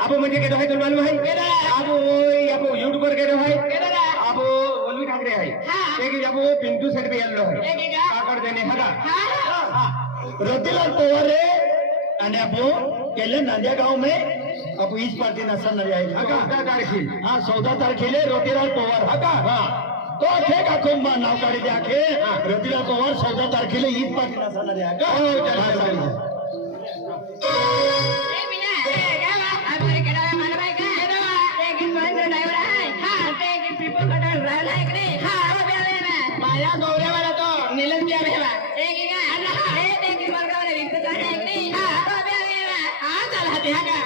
Apa macam kita hai tu malu hai? Apa apa YouTuber kita hai? Apa Olvi Thackeray hai? लेकिन जब वो पिंटू सेट पे आलो है क्या कर देने हगा रतिलाल पवार है आणि अपो केले नांदिया गाव में अपो इस पार्टी नसन न जाए हगा 14 तारखेल हां 14 तारखेल रतिलाल पवार हगा हां तो आखे का कुंभा नाव काढी द्या के रतिलाल पवार 14 तारखेल इस पार्टी नसन न जाए हो चल माझ्या गौऱ्यावाला तो नीलज बिया भेवा एक वर्गावाला विकत आहे एक नाही हा चल हाती हा का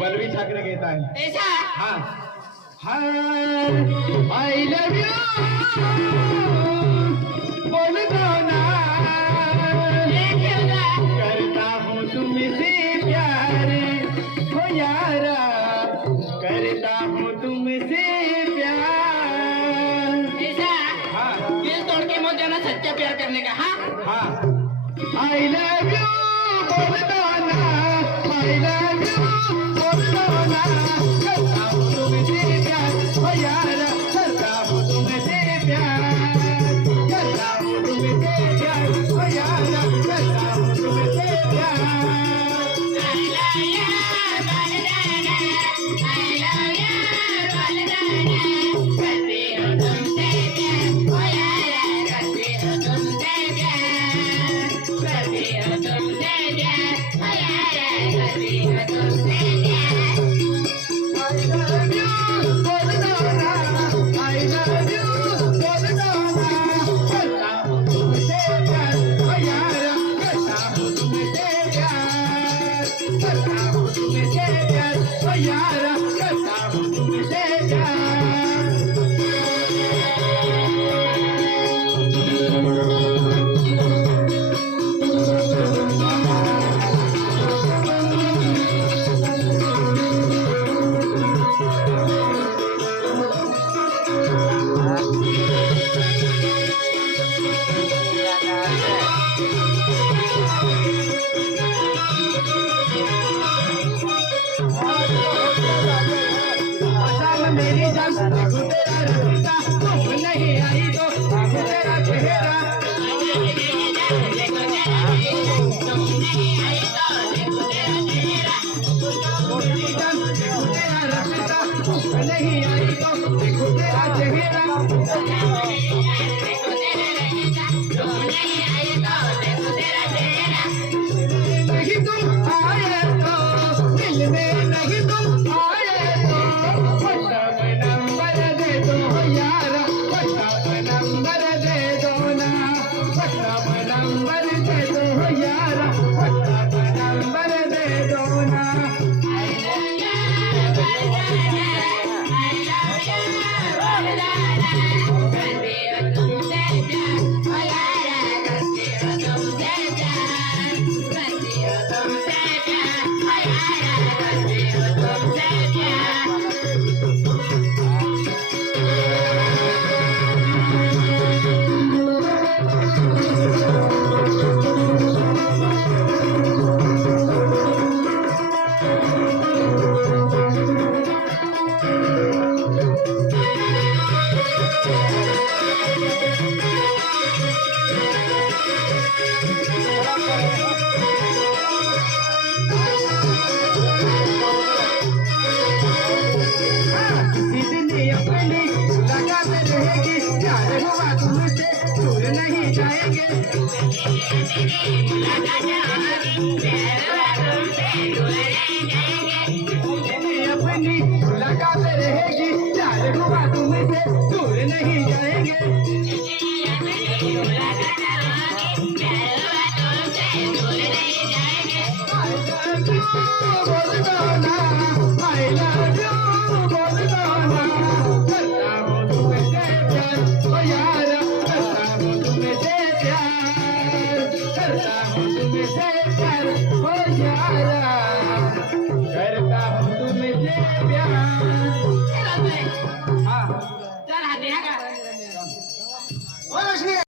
वल्लभी ठाकरे कहता है ऐसा हाँ आई लव यू बोल दो ना करता हूँ तुमसे प्यार हो यारा करता हूँ तुमसे प्यार जाना सच्चा प्यार करने का। हाँ आई लव यू बोल दो ना, आई लव यू बोल दो ना, करता हूँ तुमसे प्यार ओ यार, करता हूँ तुमसे प्यार, करता हूँ तुमसे प्यार ओ यार, करता हूँ तुमसे प्यार। मेरी जान देखो तेरा रखता, तुम नहीं आई तो देखो तेरा चेहरा, मेरी जान देखो तेरा रखता, तुम नहीं आई तो देखो तेरा चेहरा, नहीं तुम आए तो दिल में, नहीं तुम आए तो व्हाट्सएप नंबर दे दो यार, व्हाट्सएप नंबर दे दो ना, व्हाट्सएप नंबर दे दो यार, व्हाट्सएप नंबर दे दो ना। नहीं जाएंगे अपनी मुलाकात रहेगी, प्यार हुआ तुमसे दूर नहीं जाएंगे, बोल दो ना, आई लव यू बोल दो ना, करता हूँ तुमसे प्यार ओ यार, करता हूँ तुमसे प्यार, करता हूँ तुमसे प्यार ओ यार, करता हूँ तुमसे प्यार। चल हाथ दिया का। ओ लक्ष्मी